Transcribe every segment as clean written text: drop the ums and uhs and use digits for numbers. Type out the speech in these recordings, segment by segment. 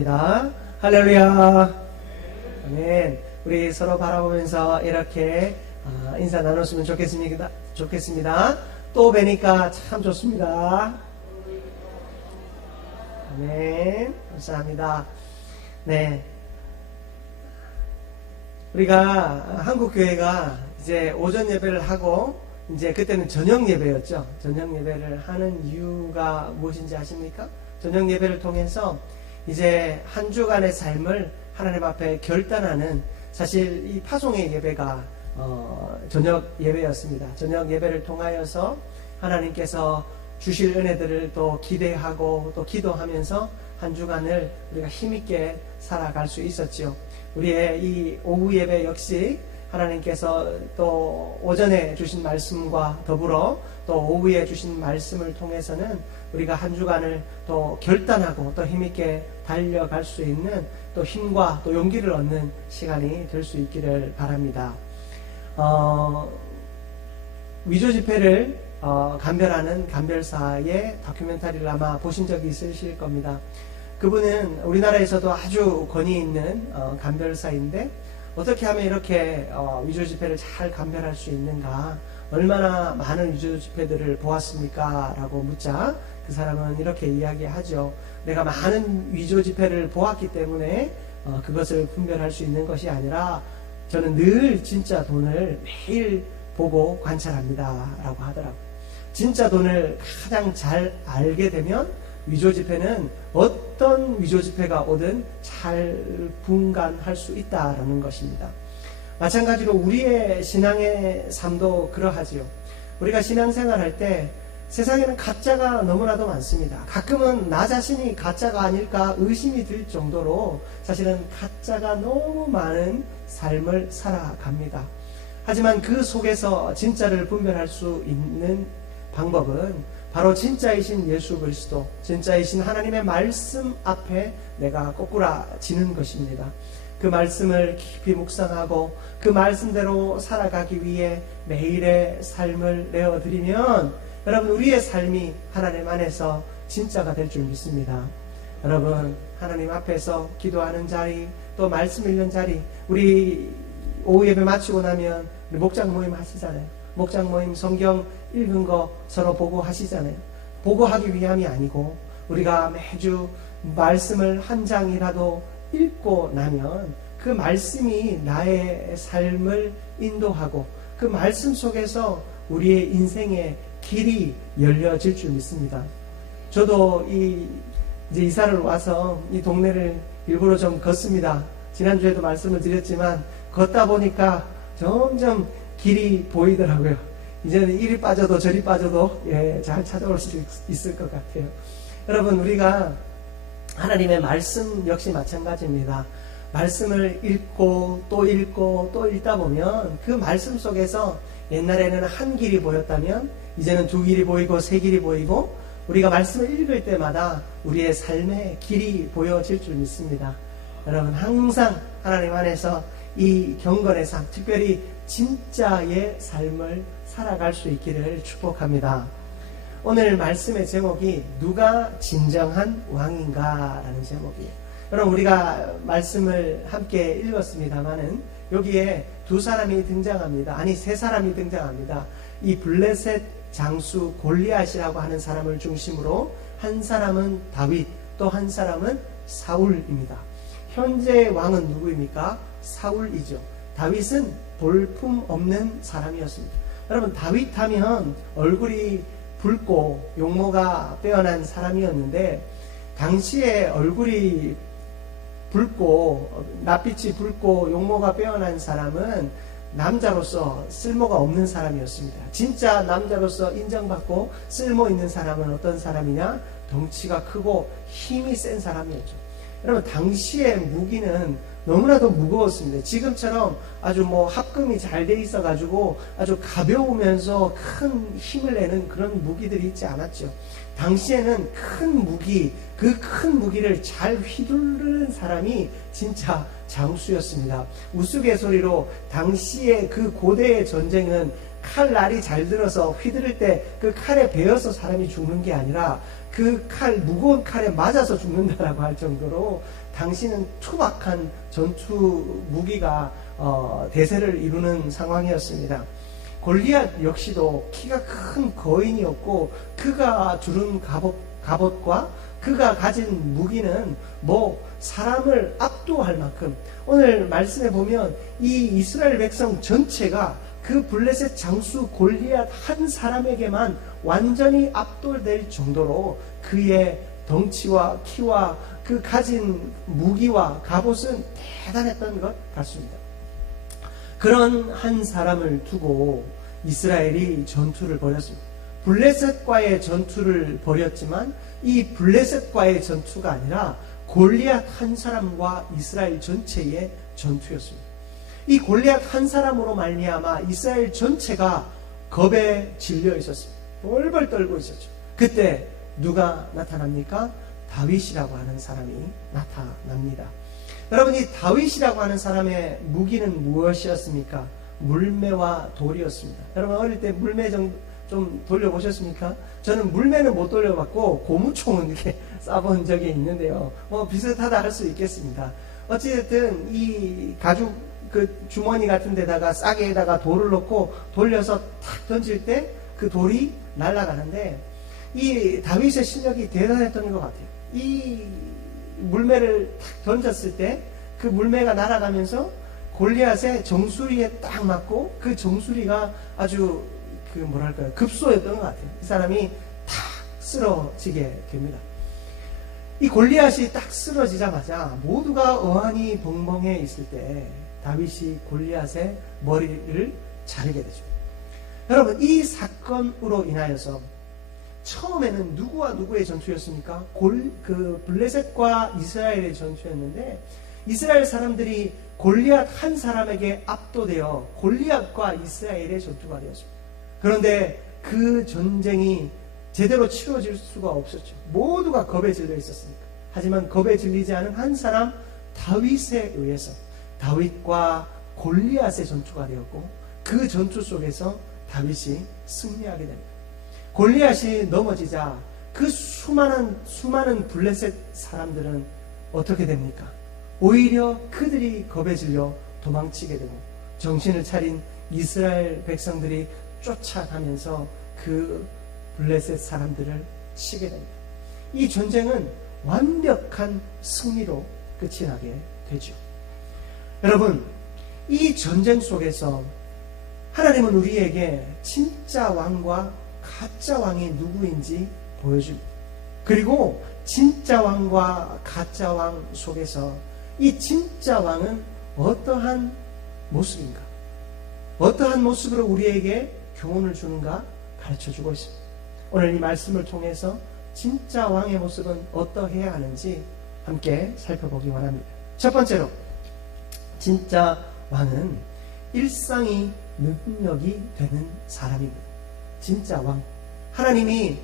감사합니다. 할렐루야. 아멘. 우리 서로 바라보면서 이렇게 인사 나눴으면 좋겠습니다. 또 뵈니까 참 좋습니다. 아멘. 감사합니다. 네. 우리가 한국 교회가 이제 오전 예배를 하고 이제 그때는 저녁 예배였죠. 저녁 예배를 하는 이유가 무엇인지 아십니까? 저녁 예배를 통해서 이제 한 주간의 삶을 하나님 앞에 결단하는, 사실 이 파송의 예배가 저녁 예배였습니다. 저녁 예배를 통하여서 하나님께서 주실 은혜들을 또 기대하고 또 기도하면서 한 주간을 우리가 힘있게 살아갈 수 있었지요. 우리의 이 오후 예배 역시 하나님께서 또 오전에 주신 말씀과 더불어 또 오후에 주신 말씀을 통해서는 우리가 한 주간을 또 결단하고 또 힘있게 달려갈 수 있는 또 힘과 또 용기를 얻는 시간이 될 수 있기를 바랍니다. 위조 집회를 감별하는 감별사의 다큐멘터리를 아마 보신 적이 있으실 겁니다. 그분은 우리나라에서도 아주 권위 있는 감별사인데 어떻게 하면 이렇게 위조 집회를 잘 감별할 수 있는가, 얼마나 많은 위조 집회들을 보았습니까? 라고 묻자 그 사람은 이렇게 이야기하죠. 내가 많은 위조 집회를 보았기 때문에 그것을 분별할 수 있는 것이 아니라 저는 늘 진짜 돈을 매일 보고 관찰합니다 라고 하더라고요. 진짜 돈을 가장 잘 알게 되면 위조 집회는 어떤 위조 집회가 오든 잘 분간할 수 있다라는 것입니다. 마찬가지로 우리의 신앙의 삶도 그러하지요. 우리가 신앙생활 할 때 세상에는 가짜가 너무나도 많습니다. 가끔은 나 자신이 가짜가 아닐까 의심이 들 정도로 사실은 가짜가 너무 많은 삶을 살아갑니다. 하지만 그 속에서 진짜를 분별할 수 있는 방법은 바로 진짜이신 예수 그리스도, 진짜이신 하나님의 말씀 앞에 내가 꼬꾸라지는 것입니다. 그 말씀을 깊이 묵상하고 그 말씀대로 살아가기 위해 매일의 삶을 내어드리면 여러분, 우리의 삶이 하나님 안에서 진짜가 될 줄 믿습니다. 여러분, 하나님 앞에서 기도하는 자리, 또 말씀 읽는 자리, 우리 오후 예배 마치고 나면 우리 목장 모임 하시잖아요. 목장 모임 성경 읽은 거 서로 보고 하시잖아요. 보고 하기 위함이 아니고 우리가 매주 말씀을 한 장이라도 읽고 나면 그 말씀이 나의 삶을 인도하고 그 말씀 속에서 우리의 인생의 길이 열려질 줄 믿습니다. 저도 이제 이사를 와서 이 동네를 일부러 좀 걷습니다. 지난주에도 말씀을 드렸지만 걷다 보니까 점점 길이 보이더라고요. 이제는 이리 빠져도 저리 빠져도 잘 찾아올 수 있을 것 같아요. 여러분, 우리가 하나님의 말씀 역시 마찬가지입니다. 말씀을 읽고 또 읽고 또 읽다 보면 그 말씀 속에서 옛날에는 한 길이 보였다면 이제는 두 길이 보이고 세 길이 보이고 우리가 말씀을 읽을 때마다 우리의 삶의 길이 보여질 줄 믿습니다. 여러분, 항상 하나님 안에서 이 경건의 삶, 특별히 진짜의 삶을 살아갈 수 있기를 축복합니다. 오늘 말씀의 제목이 누가 진정한 왕인가 라는 제목이에요. 여러분, 우리가 말씀을 함께 읽었습니다마는 여기에 두 사람이 등장합니다. 아니, 세 사람이 등장합니다. 이 블레셋 장수 골리앗이라고 하는 사람을 중심으로 한 사람은 다윗, 또 한 사람은 사울입니다. 현재 왕은 누구입니까? 사울이죠. 다윗은 볼품 없는 사람이었습니다. 여러분, 다윗 하면 얼굴이 붉고 용모가 빼어난 사람이었는데 당시에 얼굴이 붉고 낯빛이 붉고 용모가 빼어난 사람은 남자로서 쓸모가 없는 사람이었습니다. 진짜 남자로서 인정받고 쓸모 있는 사람은 어떤 사람이냐? 덩치가 크고 힘이 센 사람이었죠. 여러분, 당시의 무기는 너무나도 무거웠습니다. 지금처럼 아주 합금이 잘 돼 있어가지고 아주 가벼우면서 큰 힘을 내는 그런 무기들이 있지 않았죠. 당시에는 큰 무기, 그 큰 무기를 잘 휘두르는 사람이 진짜 장수였습니다. 우스갯소리로 당시의 그 고대의 전쟁은 칼날이 잘 들어서 휘두를 때 그 칼에 베어서 사람이 죽는 게 아니라 그 칼, 무거운 칼에 맞아서 죽는다라고 할 정도로 당시는 투박한 전투 무기가 대세를 이루는 상황이었습니다. 골리앗 역시도 키가 큰 거인이었고 그가 두른 갑옷과 그가 가진 무기는 사람을 압도할 만큼, 오늘 말씀에 보면 이 이스라엘 백성 전체가 그 블레셋 장수 골리앗 한 사람에게만 완전히 압도될 정도로 그의 덩치와 키와 그 가진 무기와 갑옷은 대단했던 것 같습니다. 그런 한 사람을 두고 이스라엘이 전투를 벌였습니다. 블레셋과의 전투를 벌였지만 이 블레셋과의 전투가 아니라 골리앗 한 사람과 이스라엘 전체의 전투였습니다. 이 골리앗 한 사람으로 말미암아 이스라엘 전체가 겁에 질려 있었습니다. 벌벌 떨고 있었죠. 그때 누가 나타납니까? 다윗이라고 하는 사람이 나타납니다. 여러분, 이 다윗이라고 하는 사람의 무기는 무엇이었습니까? 물매와 돌이었습니다. 여러분, 어릴 때 물매 좀 돌려보셨습니까? 저는 물매는 못 돌려봤고 고무총은 이렇게 쏴본 적이 있는데요. 비슷하다 할 수 있겠습니다. 어찌됐든 이 가죽 그 주머니 같은 데다가 싸개에다가 돌을 넣고 돌려서 탁 던질 때 그 돌이 날아가는데, 이 다윗의 실력이 대단했던 것 같아요. 이 물매를 탁 던졌을 때 그 물매가 날아가면서 골리앗의 정수리에 딱 맞고 그 정수리가 아주 급소였던 것 같아요. 이 사람이 탁 쓰러지게 됩니다. 이 골리앗이 딱 쓰러지자마자 모두가 어안이 벙벙해 있을 때 다윗이 골리앗의 머리를 자르게 되죠. 여러분, 이 사건으로 인하여서 처음에는 누구와 누구의 전투였습니까? 블레셋과 이스라엘의 전투였는데, 이스라엘 사람들이 골리앗 한 사람에게 압도되어 골리앗과 이스라엘의 전투가 되었습니다. 그런데 그 전쟁이 제대로 치러질 수가 없었죠. 모두가 겁에 질려 있었으니까. 하지만 겁에 질리지 않은 한 사람 다윗에 의해서 다윗과 골리앗의 전투가 되었고, 그 전투 속에서 다윗이 승리하게 됩니다. 골리앗이 넘어지자 그 수많은 블레셋 사람들은 어떻게 됩니까? 오히려 그들이 겁에 질려 도망치게 되고, 정신을 차린 이스라엘 백성들이 쫓아가면서 그 블레셋 사람들을 치게 됩니다. 이 전쟁은 완벽한 승리로 끝이 나게 되죠. 여러분, 이 전쟁 속에서 하나님은 우리에게 진짜 왕과 가짜 왕이 누구인지 보여줍니다. 그리고 진짜 왕과 가짜 왕 속에서 이 진짜 왕은 어떠한 모습인가, 어떠한 모습으로 우리에게 교훈을 주는가 가르쳐주고 있습니다. 오늘 이 말씀을 통해서 진짜 왕의 모습은 어떠해야 하는지 함께 살펴보기 원합니다. 첫 번째로, 진짜 왕은 일상이 능력이 되는 사람입니다. 진짜 왕, 하나님이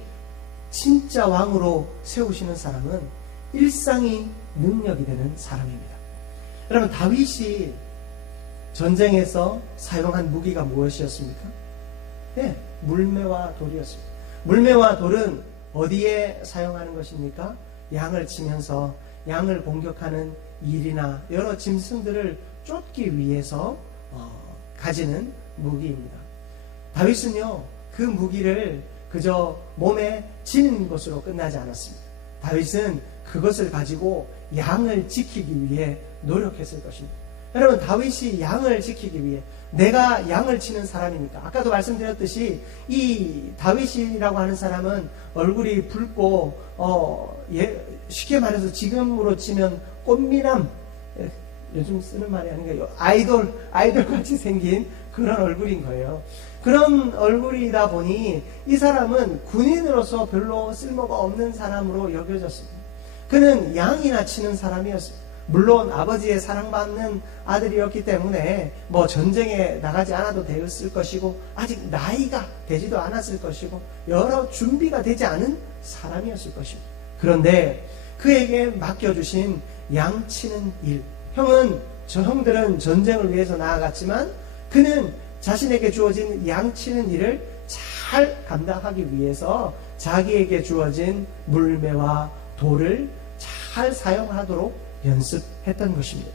진짜 왕으로 세우시는 사람은 일상이 능력이 되는 사람입니다. 여러분, 다윗이 전쟁에서 사용한 무기가 무엇이었습니까? 네, 물매와 돌이었습니다. 물매와 돌은 어디에 사용하는 것입니까? 양을 치면서 양을 공격하는 일이나 여러 짐승들을 쫓기 위해서 가지는 무기입니다. 다윗은요, 그 무기를 그저 몸에 지는 것으로 끝나지 않았습니다. 다윗은 그것을 가지고 양을 지키기 위해 노력했을 것입니다. 여러분, 다윗이 양을 지키기 위해, 내가 양을 치는 사람이니까, 아까도 말씀드렸듯이 이 다윗이라고 하는 사람은 얼굴이 붉고 쉽게 말해서 지금으로 치면 꽃미남, 요즘 쓰는 말이 아닌가요? 아이돌 같이 생긴 그런 얼굴인 거예요. 그런 얼굴이다 보니 이 사람은 군인으로서 별로 쓸모가 없는 사람으로 여겨졌습니다. 그는 양이나 치는 사람이었습니다. 물론 아버지의 사랑받는 아들이었기 때문에 전쟁에 나가지 않아도 되었을 것이고, 아직 나이가 되지도 않았을 것이고, 여러 준비가 되지 않은 사람이었을 것입니다. 그런데 그에게 맡겨주신 양 치는 일, 형들은 전쟁을 위해서 나아갔지만 그는 자신에게 주어진 양 치는 일을 잘 감당하기 위해서 자기에게 주어진 물매와 돌을 잘 사용하도록 연습했던 것입니다.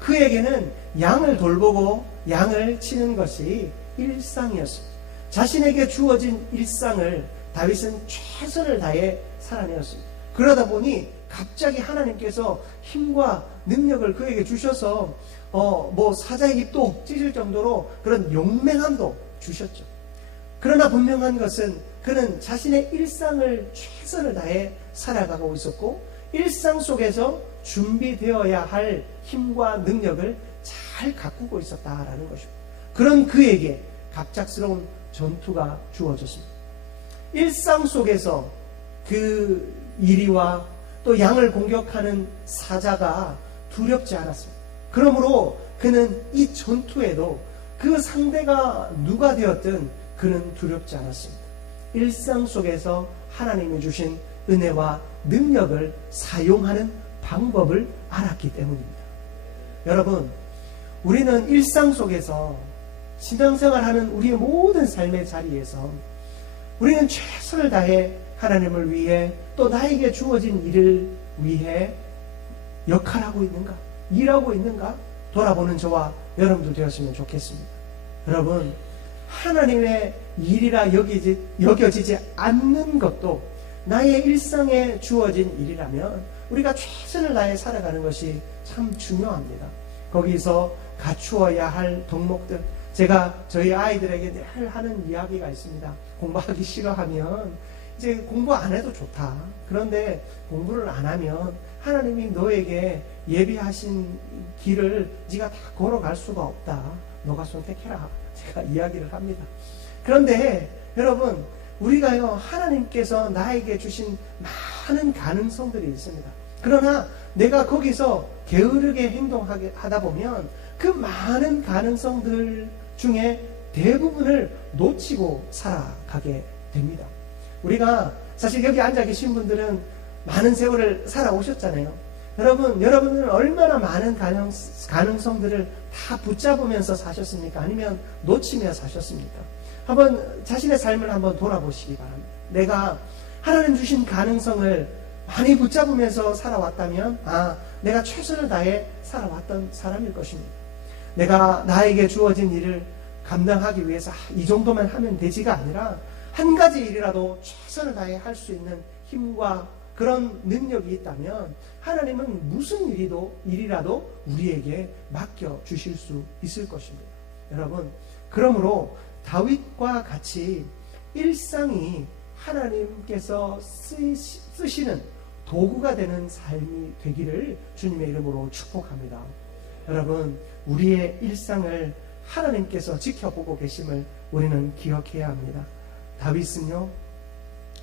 그에게는 양을 돌보고 양을 치는 것이 일상이었습니다. 자신에게 주어진 일상을 다윗은 최선을 다해 살아내었습니다. 그러다 보니 갑자기 하나님께서 힘과 능력을 그에게 주셔서 사자의 입도 찢을 정도로 그런 용맹함도 주셨죠. 그러나 분명한 것은 그는 자신의 일상을 최선을 다해 살아가고 있었고, 일상 속에서 준비되어야 할 힘과 능력을 잘 가꾸고 있었다라는 것입니다. 그런 그에게 갑작스러운 전투가 주어졌습니다. 일상 속에서 그 이리와 또 양을 공격하는 사자가 두렵지 않았습니다. 그러므로 그는 이 전투에도 그 상대가 누가 되었든 그는 두렵지 않았습니다. 일상 속에서 하나님이 주신 은혜와 능력을 사용하는 방법을 알았기 때문입니다. 여러분, 우리는 일상 속에서 신앙생활하는 우리의 모든 삶의 자리에서 우리는 최선을 다해 하나님을 위해 또 나에게 주어진 일을 위해 역할하고 있는가? 일하고 있는가? 돌아보는 저와 여러분도 되었으면 좋겠습니다. 여러분, 하나님의 일이라 여겨지지 않는 것도 나의 일상에 주어진 일이라면 우리가 최선을 다해 살아가는 것이 참 중요합니다. 거기서 갖추어야 할 덕목들, 제가 저희 아이들에게 늘 하는 이야기가 있습니다. 공부하기 싫어하면 이제 공부 안 해도 좋다. 그런데 공부를 안 하면 하나님이 너에게 예비하신 길을 네가 다 걸어갈 수가 없다. 너가 선택해라. 제가 이야기를 합니다. 그런데 여러분, 우리가요, 하나님께서 나에게 주신 많은 가능성들이 있습니다. 그러나 내가 거기서 게으르게 행동하게 하다 보면 그 많은 가능성들 중에 대부분을 놓치고 살아가게 됩니다. 우리가 사실 여기 앉아 계신 분들은 많은 세월을 살아오셨잖아요. 여러분은 얼마나 많은 가능성들을 다 붙잡으면서 사셨습니까? 아니면 놓치며 사셨습니까? 한번 자신의 삶을 한번 돌아보시기 바랍니다. 내가 하나님 주신 가능성을 많이 붙잡으면서 살아왔다면 내가 최선을 다해 살아왔던 사람일 것입니다. 내가 나에게 주어진 일을 감당하기 위해서 이 정도만 하면 되지가 아니라 한 가지 일이라도 최선을 다해 할 수 있는 힘과 그런 능력이 있다면 하나님은 무슨 일이라도 우리에게 맡겨주실 수 있을 것입니다. 여러분, 그러므로 다윗과 같이 일상이 하나님께서 쓰시는 도구가 되는 삶이 되기를 주님의 이름으로 축복합니다. 여러분, 우리의 일상을 하나님께서 지켜보고 계심을 우리는 기억해야 합니다. 다윗은요,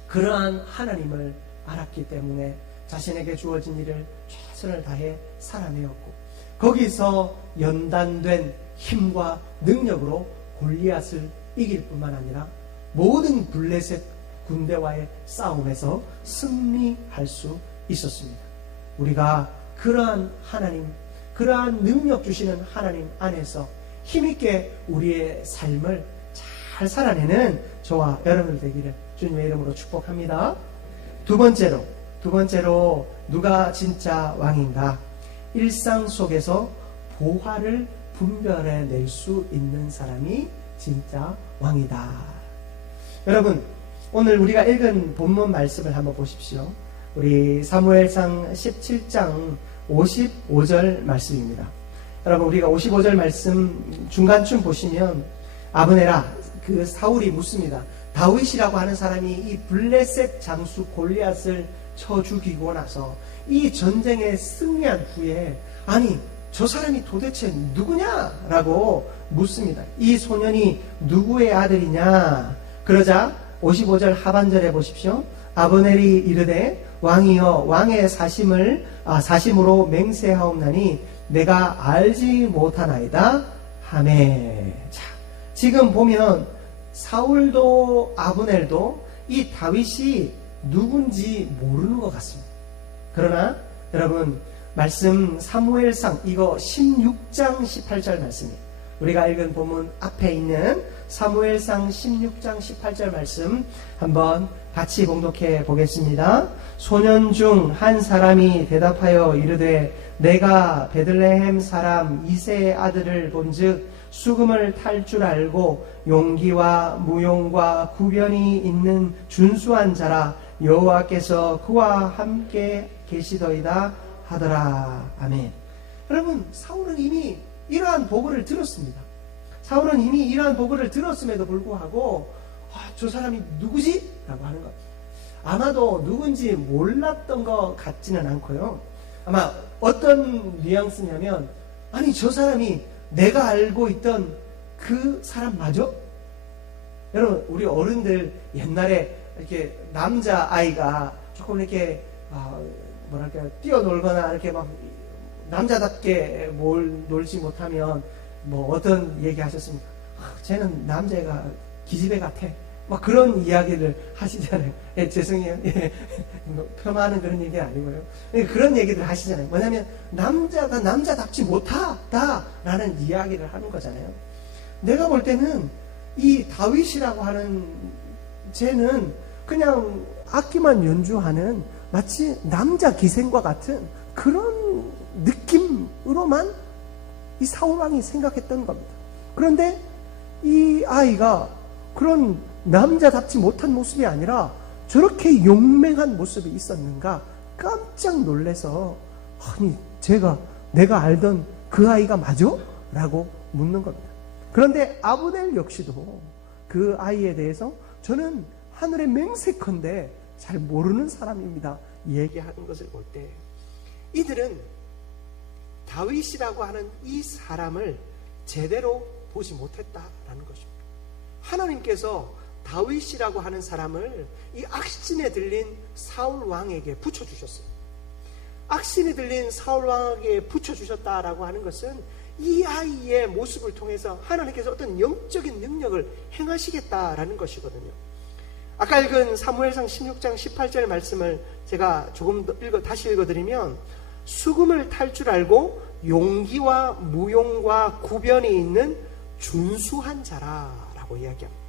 그러한 하나님을 알았기 때문에 자신에게 주어진 일을 최선을 다해 살아내었고, 거기서 연단된 힘과 능력으로 골리앗을 이길 뿐만 아니라 모든 블레셋 군대와의 싸움에서 승리할 수 있었습니다. 우리가 그러한 하나님, 그러한 능력 주시는 하나님 안에서 힘있게 우리의 삶을 잘 살아내는 저와 여러분 되기를 주님의 이름으로 축복합니다. 두 번째로 누가 진짜 왕인가? 일상 속에서 보화를 분별해낼 수 있는 사람이 진짜 왕이다. 여러분, 오늘 우리가 읽은 본문 말씀을 한번 보십시오. 우리 사무엘상 17장 55절 말씀입니다. 여러분, 우리가 55절 말씀 중간쯤 보시면 아브네라, 그 사울이 묻습니다. 다윗이라고 하는 사람이 이 블레셋 장수 골리앗을 쳐 죽이고 나서 이 전쟁에 승리한 후에 저 사람이 도대체 누구냐라고 묻습니다. 이 소년이 누구의 아들이냐? 그러자 55절 하반절에 보십시오. 아브넬이 이르되 왕이여, 왕의 사심으로 맹세하옵나니 내가 알지 못하나이다 하매. 자, 지금 보면 사울도 아브넬도 이 다윗이 누군지 모르는 것 같습니다. 그러나 여러분, 말씀 사무엘상 이거 16장 18절 말씀이에요. 우리가 읽은 본문 앞에 있는 사무엘상 16장 18절 말씀 한번 같이 봉독해 보겠습니다. 소년 중 한 사람이 대답하여 이르되 내가 베들레헴 사람 이새의 아들을 본즉 수금을 탈 줄 알고 용기와 무용과 구변이 있는 준수한 자라 여호와께서 그와 함께 계시더이다 하더라. 아멘. 여러분, 사울은 이미 이러한 보고를 들었습니다. 사울은 이미 이러한 보고를 들었음에도 불구하고 저 사람이 누구지? 라고 하는 것. 아마도 누군지 몰랐던 것 같지는 않고요. 아마 어떤 뉘앙스냐면, 아니 저 사람이 내가 알고 있던 그 사람 맞아? 여러분, 우리 어른들 옛날에 이렇게 남자 아이가 조금 이렇게 뭐랄까 뛰어놀거나 이렇게 막 남자답게 놀지 못하면 뭐 어떤 얘기 하셨습니까? 쟤는 남자애가 기집애 같아. 막 그런 이야기를 하시잖아요. 예, 죄송해요. 예, 폄하하는 그런 얘기 아니고요. 예, 그런 얘기들 하시잖아요. 뭐냐면 남자가 남자답지 못하다라는 이야기를 하는 거잖아요. 내가 볼 때는 이 다윗이라고 하는 쟤는 그냥 악기만 연주하는 마치 남자 기생과 같은 그런 느낌으로만 이 사울왕이 생각했던 겁니다. 그런데 이 아이가 그런 남자답지 못한 모습이 아니라 저렇게 용맹한 모습이 있었는가 깜짝 놀라서 아니 내가 알던 그 아이가 맞아? 라고 묻는 겁니다. 그런데 아브넬 역시도 그 아이에 대해서 저는 하늘의 맹세컨대 잘 모르는 사람입니다 얘기하는 것을 볼 때 이들은 다윗이라고 하는 이 사람을 제대로 보지 못했다라는 것입니다. 하나님께서 다윗이라고 하는 사람을 이 악신에 들린 사울 왕에게 붙여주셨어요. 악신에 들린 사울 왕에게 붙여주셨다라고 하는 것은 이 아이의 모습을 통해서 하나님께서 어떤 영적인 능력을 행하시겠다라는 것이거든요. 아까 읽은 사무엘상 16장 18절 말씀을 제가 조금 더 다시 읽어드리면 수금을 탈 줄 알고 용기와 무용과 구변이 있는 준수한 자라라고 이야기합니다.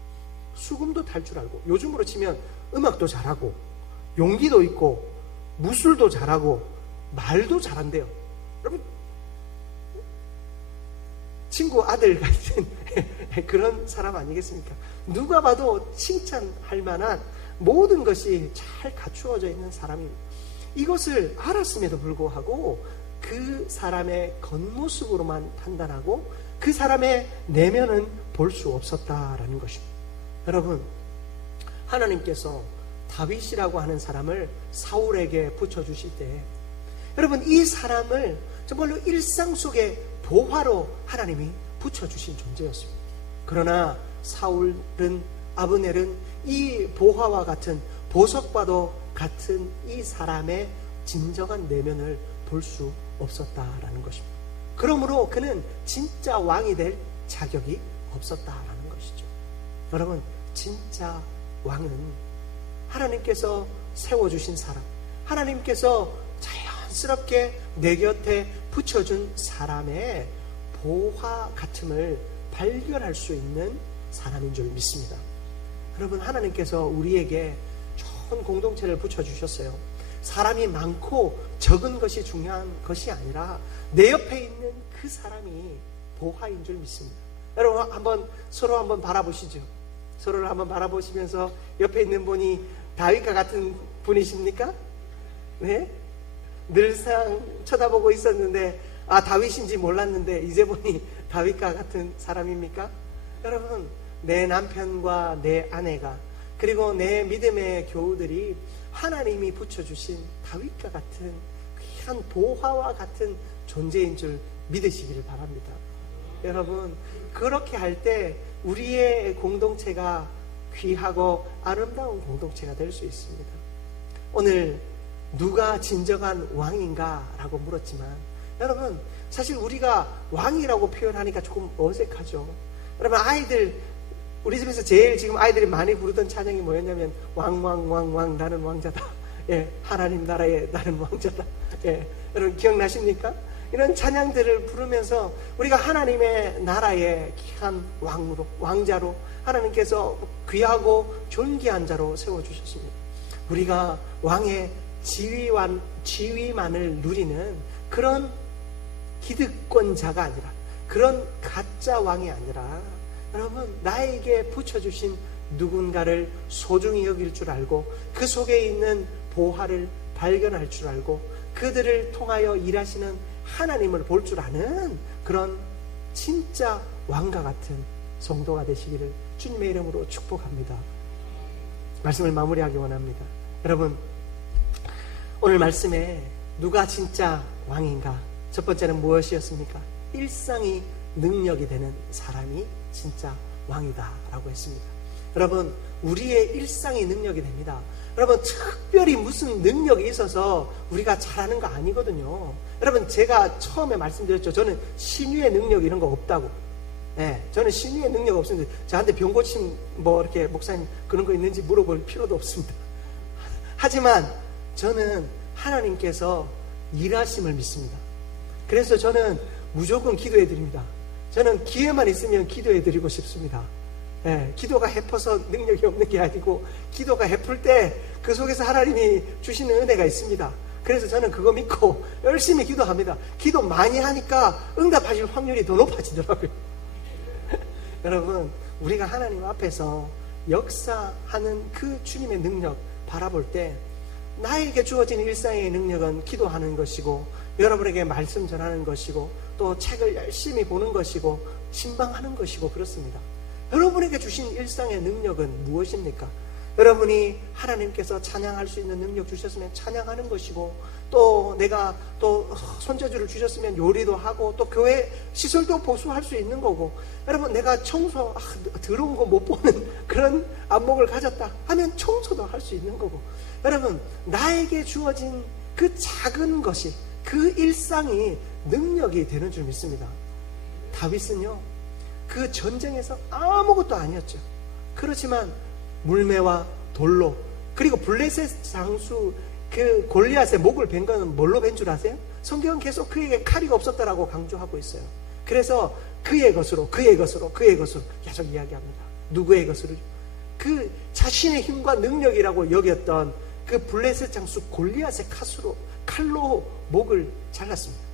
수금도 탈 줄 알고, 요즘으로 치면 음악도 잘하고 용기도 있고 무술도 잘하고 말도 잘한대요. 여러분, 친구 아들 같은 그런 사람 아니겠습니까? 누가 봐도 칭찬할 만한 모든 것이 잘 갖추어져 있는 사람입니다. 이것을 알았음에도 불구하고 그 사람의 겉모습으로만 판단하고 그 사람의 내면은 볼 수 없었다라는 것입니다. 여러분, 하나님께서 다윗이라고 하는 사람을 사울에게 붙여주실 때 여러분, 이 사람을 정말로 일상 속의 보화로 하나님이 붙여주신 존재였습니다. 그러나 사울은, 아브넬은 이 보화와 같은, 보석과도 같은 이 사람의 진정한 내면을 볼 수 없었다라는 것입니다. 그러므로 그는 진짜 왕이 될 자격이 없었다라는 것이죠. 여러분, 진짜 왕은 하나님께서 세워주신 사람, 하나님께서 자연스럽게 내 곁에 붙여준 사람의 보화 같음을 발견할 수 있는 사람인 줄 믿습니다. 여러분, 하나님께서 우리에게 좋은 공동체를 붙여주셨어요. 사람이 많고 적은 것이 중요한 것이 아니라 내 옆에 있는 그 사람이 보화인 줄 믿습니다. 여러분, 서로 한번 바라보시죠. 서로를 한번 바라보시면서 옆에 있는 분이 다윗과 같은 분이십니까? 네? 늘상 쳐다보고 있었는데 다윗인지 몰랐는데 이제 보니 다윗과 같은 사람입니까? 여러분, 내 남편과 내 아내가 그리고 내 믿음의 교우들이 하나님이 붙여주신 다윗과 같은 귀한 보화와 같은 존재인 줄 믿으시기를 바랍니다. 여러분, 그렇게 할 때 우리의 공동체가 귀하고 아름다운 공동체가 될 수 있습니다. 오늘 누가 진정한 왕인가? 라고 물었지만 여러분, 사실 우리가 왕이라고 표현하니까 조금 어색하죠. 여러분, 우리 집에서 제일 지금 아이들이 많이 부르던 찬양이 뭐였냐면 왕 나는 왕자다. 예, 하나님 나라의 나는 왕자다. 예, 여러분 기억나십니까? 이런 찬양들을 부르면서 우리가 하나님의 나라의 귀한 왕으로, 왕자로 하나님께서 귀하고 존귀한 자로 세워주셨습니다. 우리가 왕의 지위만을 누리는 그런 기득권자가 아니라, 그런 가짜 왕이 아니라, 여러분, 나에게 붙여주신 누군가를 소중히 여길 줄 알고 그 속에 있는 보화를 발견할 줄 알고 그들을 통하여 일하시는 하나님을 볼 줄 아는 그런 진짜 왕과 같은 성도가 되시기를 주님의 이름으로 축복합니다. 말씀을 마무리하기 원합니다. 여러분, 오늘 말씀에 누가 진짜 왕인가? 첫 번째는 무엇이었습니까? 일상이 능력이 되는 사람이 진짜 왕이다 라고 했습니다. 여러분, 우리의 일상이 능력이 됩니다. 여러분, 특별히 무슨 능력이 있어서 우리가 잘하는 거 아니거든요. 여러분, 제가 처음에 말씀드렸죠. 저는 신유의 능력 이런 거 없다고. 저는 신유의 능력 없습니다. 저한테 병 고침 이렇게 목사님 그런 거 있는지 물어볼 필요도 없습니다. 하지만 저는 하나님께서 일하심을 믿습니다. 그래서 저는 무조건 기도해 드립니다. 저는 기회만 있으면 기도해 드리고 싶습니다. 기도가 해퍼서 능력이 없는 게 아니고, 기도가 해플 때 그 속에서 하나님이 주시는 은혜가 있습니다. 그래서 저는 그거 믿고 열심히 기도합니다. 기도 많이 하니까 응답하실 확률이 더 높아지더라고요. 여러분, 우리가 하나님 앞에서 역사하는 그 주님의 능력 바라볼 때, 나에게 주어진 일상의 능력은 기도하는 것이고, 여러분에게 말씀 전하는 것이고, 또 책을 열심히 보는 것이고, 신방하는 것이고, 그렇습니다. 여러분에게 주신 일상의 능력은 무엇입니까? 여러분이 하나님께서 찬양할 수 있는 능력 주셨으면 찬양하는 것이고, 또 내가 또 손재주를 주셨으면 요리도 하고, 또 교회 시설도 보수할 수 있는 거고, 여러분, 내가 청소 더러운 거 못 보는 그런 안목을 가졌다 하면 청소도 할 수 있는 거고, 여러분, 나에게 주어진 그 작은 것이, 그 일상이 능력이 되는 줄 믿습니다. 다윗은요, 그 전쟁에서 아무것도 아니었죠. 그렇지만 물매와 돌로, 그리고 블레셋 장수 그 골리앗의 목을 벤 거는 뭘로 벤 줄 아세요? 성경은 계속 그에게 칼이 없었다라고 강조하고 있어요. 그래서 그의 것으로 계속 이야기합니다. 누구의 것으로? 그 자신의 힘과 능력이라고 여겼던 그 블레셋 장수 골리앗의 칼로 목을 잘랐습니다.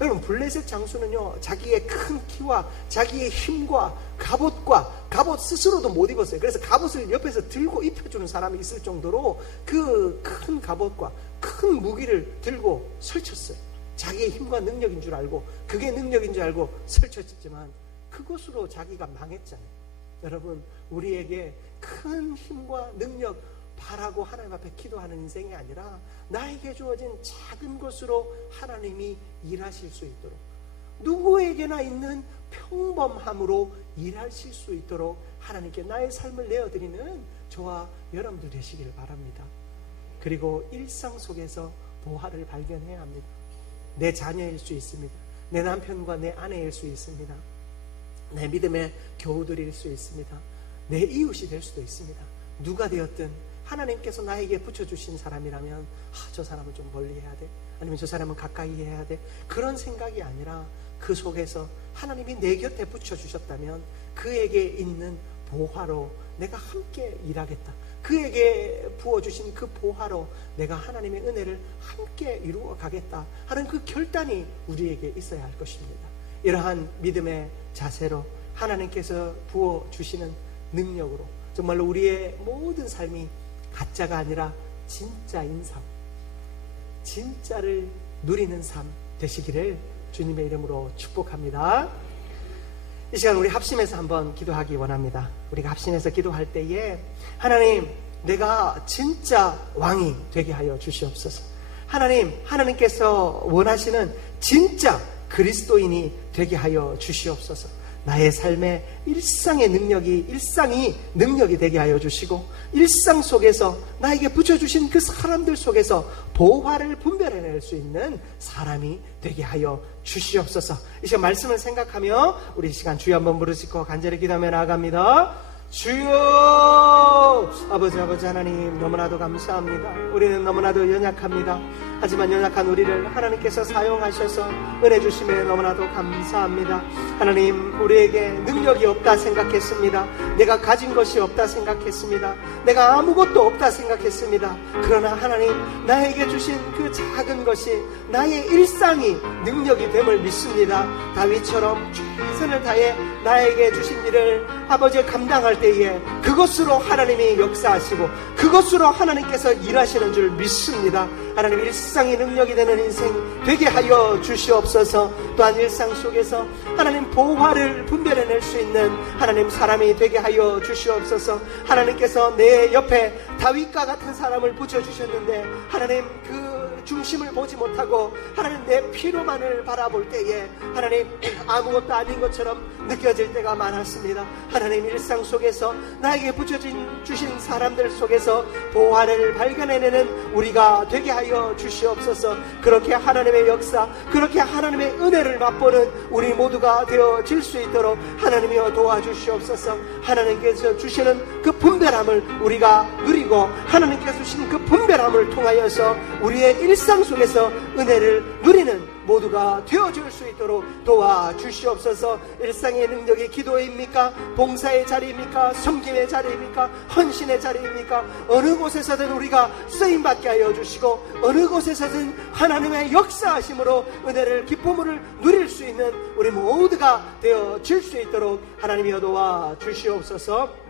여러분, 블레셋 장수는요, 자기의 큰 키와 자기의 힘과 갑옷 스스로도 못 입었어요. 그래서 갑옷을 옆에서 들고 입혀주는 사람이 있을 정도로 그 큰 갑옷과 큰 무기를 들고 설쳤어요. 자기의 힘과 능력인 줄 알고, 그게 능력인 줄 알고 설쳤지만 그것으로 자기가 망했잖아요. 여러분, 우리에게 큰 힘과 능력 바라고 하나님 앞에 기도하는 인생이 아니라, 나에게 주어진 작은 것으로 하나님이 일하실 수 있도록, 누구에게나 있는 평범함으로 일하실 수 있도록 하나님께 나의 삶을 내어드리는 저와 여러분들 되시길 바랍니다. 그리고 일상 속에서 보화를 발견해야 합니다. 내 자녀일 수 있습니다. 내 남편과 내 아내일 수 있습니다. 내 믿음의 교우들일 수 있습니다. 내 이웃이 될 수도 있습니다. 누가 되었든 하나님께서 나에게 붙여주신 사람이라면, 저 사람은 좀 멀리 해야 돼, 아니면 저 사람은 가까이 해야 돼, 그런 생각이 아니라 그 속에서 하나님이 내 곁에 붙여주셨다면 그에게 있는 보화로 내가 함께 일하겠다, 그에게 부어주신 그 보화로 내가 하나님의 은혜를 함께 이루어 가겠다 하는 그 결단이 우리에게 있어야 할 것입니다. 이러한 믿음의 자세로 하나님께서 부어주시는 능력으로 정말로 우리의 모든 삶이 가짜가 아니라 진짜인 삶, 진짜를 누리는 삶 되시기를 주님의 이름으로 축복합니다. 이 시간 우리 합심해서 한번 기도하기 원합니다. 우리가 합심해서 기도할 때에, 하나님, 내가 진짜 왕이 되게 하여 주시옵소서. 하나님께서 원하시는 진짜 그리스도인이 되게 하여 주시옵소서. 나의 삶의 일상이 능력이 되게 하여 주시고, 일상 속에서 나에게 붙여주신 그 사람들 속에서 보화를 분별해낼 수 있는 사람이 되게 하여 주시옵소서. 이 시간 말씀을 생각하며 우리 이 시간 주여 한번 부르시고 간절히 기도하며 나아갑니다. 주여! 아버지 하나님, 너무나도 감사합니다. 우리는 너무나도 연약합니다. 하지만 연약한 우리를 하나님께서 사용하셔서 은혜 주심에 너무나도 감사합니다. 하나님, 우리에게 능력이 없다 생각했습니다. 내가 가진 것이 없다 생각했습니다. 내가 아무것도 없다 생각했습니다. 그러나 하나님, 나에게 주신 그 작은 것이 나의 일상이 능력이 됨을 믿습니다. 다윗처럼 최선을 다해 나에게 주신 일을 아버지 감당할 때에 그것으로 하나님이 역사하시고 그것으로 하나님께서 일하시는 줄 믿습니다. 하나님, 일상이 능력이 되는 인생 되게 하여 주시옵소서. 또한 일상 속에서 하나님 보화를 분별해낼 수 있는 하나님 사람이 되게 하여 주시옵소서. 하나님께서 내 옆에 다윗과 같은 사람을 붙여주셨는데 하나님 그 중심을 보지 못하고 하나님 내 피로만을 바라볼 때에 하나님 아무것도 아닌 것처럼 느껴질 때가 많았습니다. 하나님, 일상 속에서 나에게 주신 사람들 속에서 보화를 발견해내는 우리가 되게 하여 주시옵소서. 그렇게 하나님의 역사, 그렇게 하나님의 은혜를 맛보는 우리 모두가 되어질 수 있도록 하나님이여 도와주시옵소서. 하나님께서 주시는 그 분별함을 우리가 누리고 하나님께서 주신 그 분별함을 통하여서 우리의 일상 속에서 은혜를 누리는 모두가 되어줄 수 있도록 도와주시옵소서. 일상의 능력이 기도입니까? 봉사의 자리입니까? 섬김의 자리입니까? 헌신의 자리입니까? 어느 곳에서든 우리가 쓰임받게 하여 주시고 어느 곳에서든 하나님의 역사하심으로 은혜를 기쁨을 누릴 수 있는 우리 모두가 되어질 수 있도록 하나님이여 도와주시옵소서.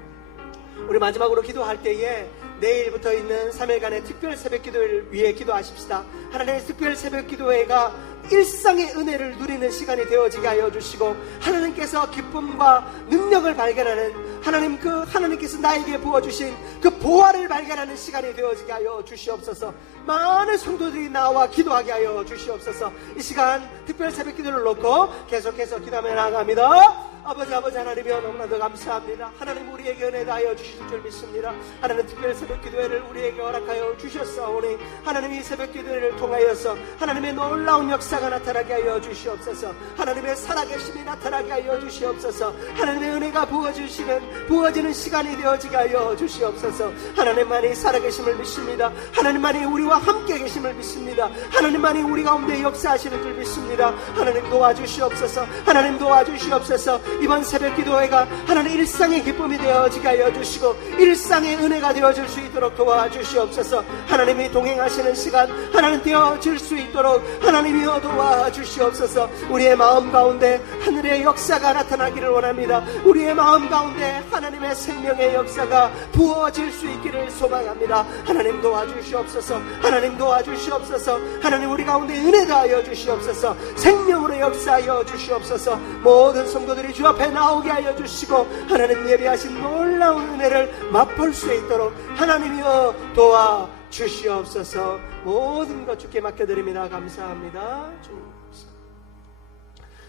우리 마지막으로 기도할 때에 내일부터 있는 3일간의 특별 새벽 기도를 위해 기도하십시다. 하나님의 특별 새벽 기도회가 일상의 은혜를 누리는 시간이 되어지게 하여 주시고 하나님께서 기쁨과 능력을 발견하는 하나님께서 나에게 부어주신 그 보화를 발견하는 시간이 되어지게 하여 주시옵소서. 많은 성도들이 나와 기도하게 하여 주시옵소서. 이 시간 특별 새벽 기도를 놓고 계속해서 기도하며 나아갑니다. 아버지 하나님이여 너무나도 감사합니다. 하나님, 우리에게 은혜 다하여 주실 줄 믿습니다. 하나님, 특별 새벽 기도회를 우리에게 허락하여 주셨사오니 하나님 이 새벽 기도회를 통하여서 하나님의 놀라운 역사가 나타나게 하여 주시옵소서. 하나님의 살아계심이 나타나게 하여 주시옵소서. 하나님의 은혜가 부어지는 시간이 되어지게 하여 주시옵소서. 하나님만이 살아계심을 믿습니다. 하나님만이 우리와 함께 계심을 믿습니다. 하나님만이 우리 가운데 역사하시는 줄 믿습니다. 하나님 도와주시옵소서. 하나님 도와주시옵소서. 이번 새벽 기도회가 하나님 일상의 기쁨이 되어지게 하여 주시고 일상의 은혜가 되어질 수 있도록 도와주시옵소서. 하나님이 동행하시는 시간 하나님 되어질 수 있도록 하나님이여 도와주시옵소서. 우리의 마음 가운데 하늘의 역사가 나타나기를 원합니다. 우리의 마음 가운데 하나님의 생명의 역사가 부어질 수 있기를 소망합니다. 하나님 도와주시옵소서. 하나님 도와주시옵소서. 하나님, 우리 가운데 은혜 다하여 주시옵소서. 생명으로 역사하여 주시옵소서. 모든 성도들이 주 앞에 나오게 하여 주시고 하나님 예비하신 놀라운 은혜를 맛볼 수 있도록 하나님이여 도와주시옵소서. 모든 것 주께 맡겨드립니다. 감사합니다.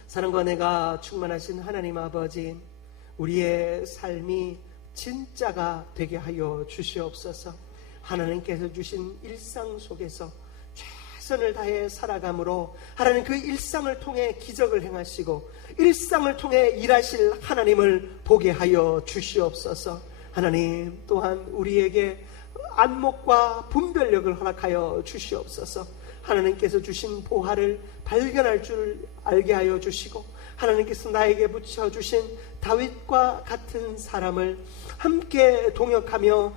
사랑과 은혜가 충만하신 하나님 아버지, 우리의 삶이 진짜가 되게 하여 주시옵소서. 하나님께서 주신 일상 속에서 최선을 다해 살아감으로 하나님 그 일상을 통해 기적을 행하시고 일상을 통해 일하실 하나님을 보게 하여 주시옵소서. 하나님 또한 우리에게 안목과 분별력을 허락하여 주시옵소서. 하나님께서 주신 보화를 발견할 줄 알게 하여 주시고 하나님께서 나에게 붙여주신 다윗과 같은 사람을 함께 동역하며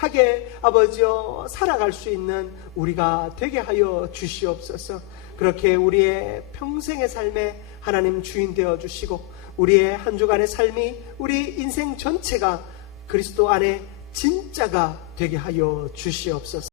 귀하게 아버지여 살아갈 수 있는 우리가 되게 하여 주시옵소서. 그렇게 우리의 평생의 삶에 하나님 주인 되어 주시고 우리의 한 주간의 삶이 우리 인생 전체가 그리스도 안에 진짜가 되게 하여 주시옵소서.